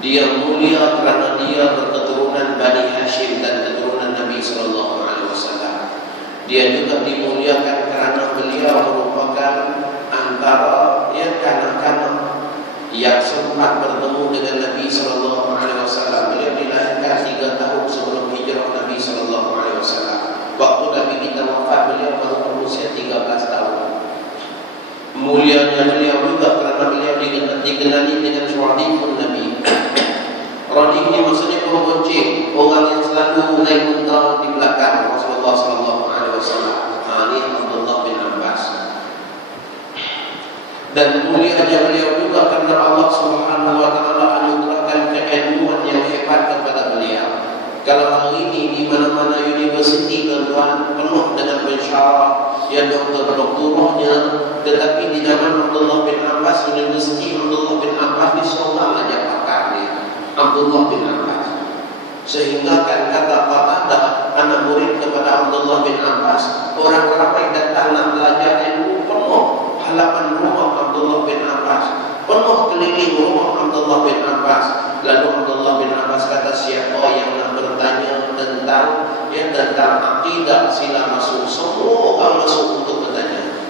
Dia mulia kerana dia berketurunan Bani Hashim dan keturunan Nabi sallallahu alaihi wasallam. Dia juga dimuliakan kerana beliau merupakan antara kanak-kanak yang sempat bertemu dengan Nabi sallallahu alaihi wasallam. Beliau dilahirkan 3 tahun sebelum hijrah Nabi sallallahu alaihi wasallam. Waktu Nabi kita wafat, beliau baru berusia 13 tahun. Mulianya beliau juga kerana beliau dikenali dengan Radifun Nabi. Radif ini maksudnya pembonceng, orang yang selalu naik unta di belakang Rasulullah sallallahu alaihi wasallam. Ini Abdullah bin Abbas. Dan mulianya beliau juga karena Allah Subhanahu wa taala anugerahkan keilmuan yang hebat kepada beliau. Kalau hari ini di mana-mana universiti tuan penuh dengan pensyarah, ya doktor-doktornya, tetapi di zaman Abdullah bin Abbas, universiti Abdullah bin Abbas di seorang aja pakarnya, Abdullah bin Abbas. Sehingga kan kata Qatadah, anak murid kepada Abdullah bin Abbas, orang ramai datang nak belajar ilmu, penuh halaman rumah Abdullah bin Abbas, penuh keliling rumah Abdullah bin Abbas. Lalu Abdullah bin Abbas kata, siapa yang nak bertanya tentang akidah, sila masuk. Semua orang masuk untuk bertanya.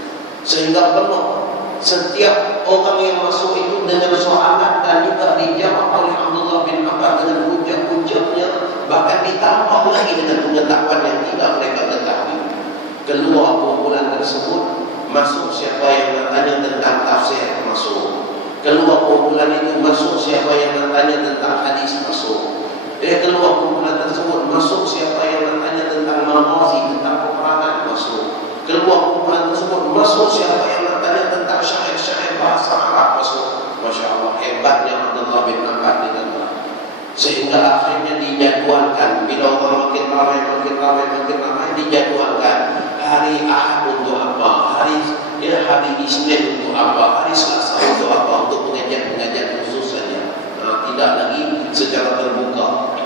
Sehingga penuh. Setiap orang yang masuk itu dengan soalan dan juga dijawab oleh Abdullah bin Abbas dengan hujah-hujahnya, bahkan ditambah lagi dengan pengetahuan yang tidak mereka ketahui. Keluar kumpulan tersebut, masuk siapa yang bertanya tentang tafsir, masuk. Keluar kumpulan itu, masuk siapa yang bertanya tentang hadis, masuk. Keluar kumpulan tersebut, masuk siapa yang bertanya tentang maghazi, tentang peperangan, masuk. Keluar kumpulan tersebut, masuk siapa yang bertanya tentang syair-syair bahasa Arab, masuk. Masya Allah, hebatnya Abdullah bin Abbas di dalam. Sehingga akhirnya dijadwalkan, bila orang makin ramai dijadwalkan hari Ahad untuk apa, hari Isnin untuk apa, hari Selasa untuk apa, untuk pengajian khusus saja. Tidak lagi secara terbuka.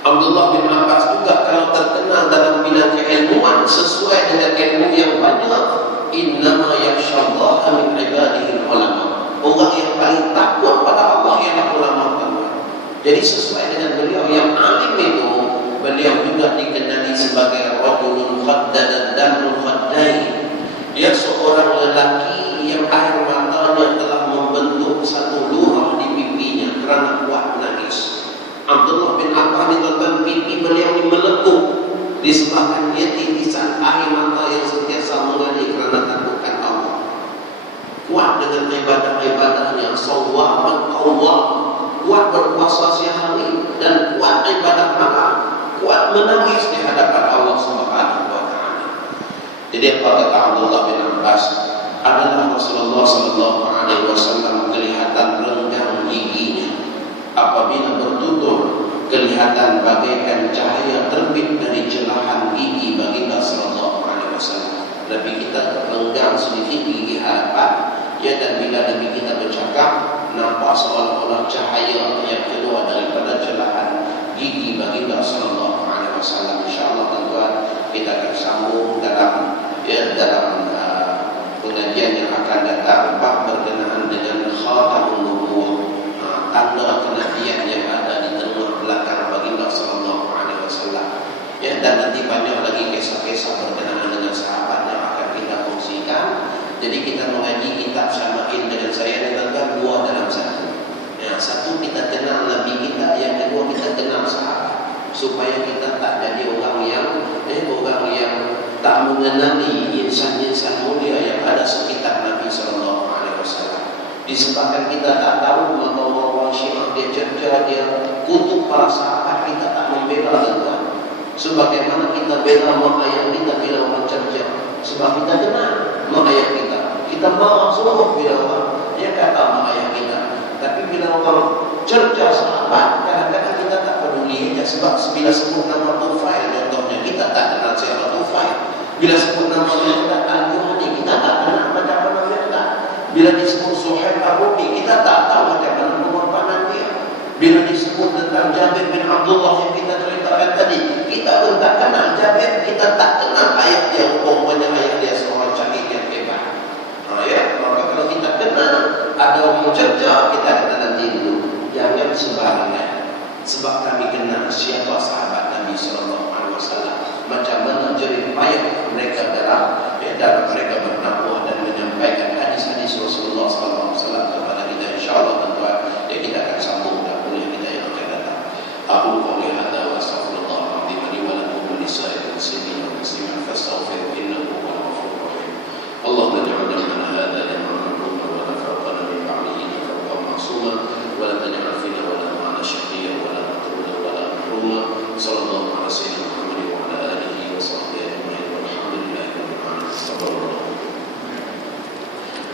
Abdullah bin Abbas juga kalau terkenal dalam bidang keilmuan sesuai dengan ilmu yang banyak. Innama yakhshallaha min ibadihi ulama. Orang yang paling takut pada Allah ialah ulama. Jadi sesuai dengan beliau yang alim itu, beliau juga dikenali sebagai rajulun khaddadan dan khaddai. Dia seorang lelaki yang air matanya telah membentuk satu lurah di pipinya kerana kuat menangis. Abdullah bin Abbas di depan pipi beliau ini disebabkan dia titisan air mata yang sentiasa mengalir kerana takutkan Allah. Kuat dengan ibadah-ibadahnya, sawaban qawwam, kuat berpuasa siang hari dan kuat ibadah malam, kuat menangis di hadapan Allah Subhanahu wa taala. Jadi apa kata Abdullah bin Abbas, adalah Rasulullah sallallahu alaihi wasallam kelihatan renggang giginya apabila bertutur, kelihatan bagaikan cahaya terbit dari celahan gigi baginda sallallahu alaihi wasallam. Nabi kita renggang sedikit gigi hadapan, ya, dan bila Nabi kita bercakap nampak seolah-olah cahaya yang keluar daripada celahan gigi baginda sallallahu alaihi wasallam. Insyaallah tuan-tuan, kita akan sambung dalam pengajian yang akan datang bab berkenaan dengan khatamun nubuwah, tanda kenabian yang ada di tengah belakang baginda sallallahu alaihi wasallam. Ya, dan nanti banyak lagi kisah-kisah berkenaan dengan sahabat yang akan kita kongsikan. Jadi kita mengaji kitab Syama'il dengan saya dan dua dalam satu. Ya, satu kita kenal Nabi kita, yang kedua kita kenal sahabat, supaya kita tak jadi orang yang tak mengenali insan-insan mulia yang ada sekitar Nabi sallallahu alaihi wasallam. Disebabkan kita tak tahu, maka orang Syiah dia cerca, dia kutuk para sahabat, kita tak membela mereka. Sebagaimana kita bela mak ayah kita bila orang cerca, sebab kita kenal mak ayah kita. Kita marah semua bila orang dia kata mak ayah kita. Tapi bila orang cerca sahabat, kadang-kadang kita tak peduli aja. Sebab bila sebut nama Tufail contohnya, kita tak kenal siapa Tufail. Bila sebut nama Miqdad al-Juhani, kita tak kenal macam mana Miqdad. Bila disebut Suhaib Ar-Rubi, kita tak tahu macam mana pengorbanan dia. Bila disebut tentang Jabir bin Abdullah yang kita ceritakan tadi, kita pun tak kenal Jabir, kita tak kenal ayat dia, umpamanya ayat dia seorang syahid yang hebat. Ya, maka kalau kita kenal ada orang cerca, kita kena nanti dulu, jangan sembarangan. Sebab kami kenal siapa sahabat Nabi sallallahu alaihi wasallam, macam mana jerih payah mereka dalam mereka berdakwah dan menyampaikan hadis-hadis Rasulullah sallallahu alaihi wasallam kepada kita. Insyaallah tuan-tuan, kita akan sambung dan kuliah kita yang akan datang. Aku qouli hadza wa astaghfirullah al-azim li wa lakum wa lisa'iril muslimin wal muslimat fastaghfiruhu innahu huwal ghafurur rahim. Allahumma ij'alna min hadha liman nurna wa tafaqana min ba'dihi tawqa ma'suma wa la taj'al fina wa la ma'ana shaqiyya wa la matruda wa la mahruma. Sallallahu